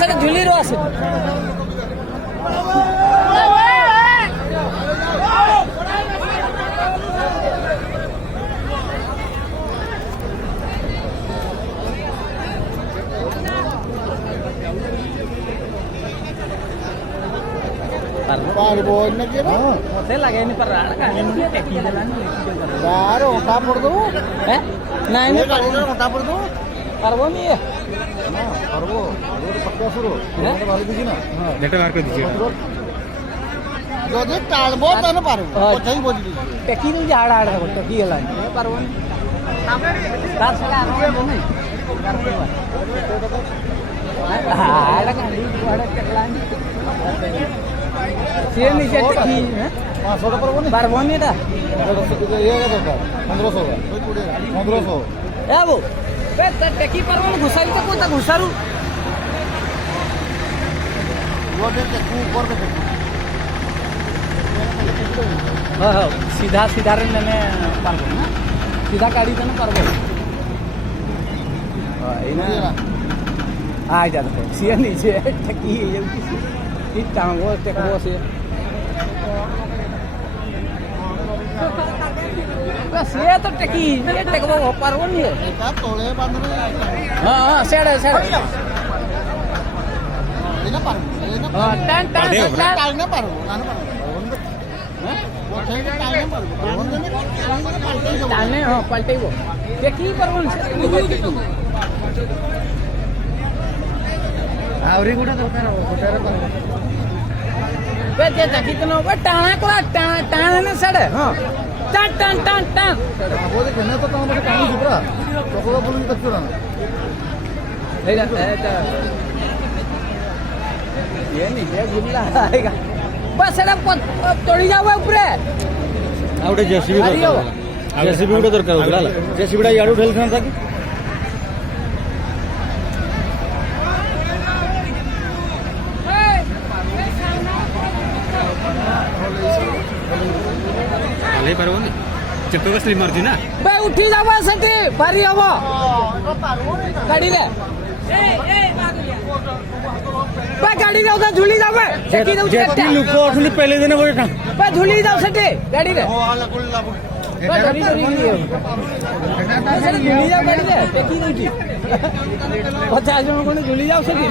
ସେଟା ଝୁଲିରୁ ଆସେ ମତେ ଲାଗେନି ଅଣ୍ଟା ପଡିଦବୁ ନାଇଁ ଅଣ୍ଟା ପଡିଦବୁ ପାରବନି ଯଦି ଟାଳବ ତାହେଲେ ପାରବ ଟେକି ଦଉଛି ହାଡ଼ ହାଡ଼ ହେବ ଟେକି ହେଲାନି ପାରବନି ତାର ସେଟା ହାଡ଼ କାନ୍ଦି କୁଆଡ଼େ ଟେକଲାନି ସିଏ ନିଜେ ଟେକି ପାରବନି ଏଟା 1500 ଏ ବାବୁ ଟେକି ପାରବନି ଘୁଷାରି ତ କୋଉ ଘୁଷାରୁ ହଉ सीधा सीधा रे लेने पारबो ना सीधा गाड़ी देने पारबो एना आ जा तो सीए नीचे टकी ई टांगो टेकबो से बस ये तो टकी ये टेकबो पारबो नहीं एटा तोळे बांधने हां सेड़े एना पारबो एना टान ना पारबो ना टाने हाँ पलटेब देखी पारबन आवरी गोटे दरकार गोटे देखी तो टाणा करा टाण साड़े हाँ टाण टाण टाण टाण तो तुम टाणी पूरा चकड़ा बोली देखो ना ये नहीं गुल्ला आएगा बस एटा तोड़ी जाव उपरे आ गोटे जेसीबी गोटे दरकार होता है जेसीबीटा इाड़ू ठेल था कि पारबनी चेक स्लिप मारती ना बे उठी जाव सेठी भारी हम गाड़ी रे गाड़ी जाऊ झुली जाओ लोक अच्छे पहले दिन झुली जाओ सेठी गाड़ी रे झुली जाओ गाड़ी रे 50 जन झुली जाओ सेठी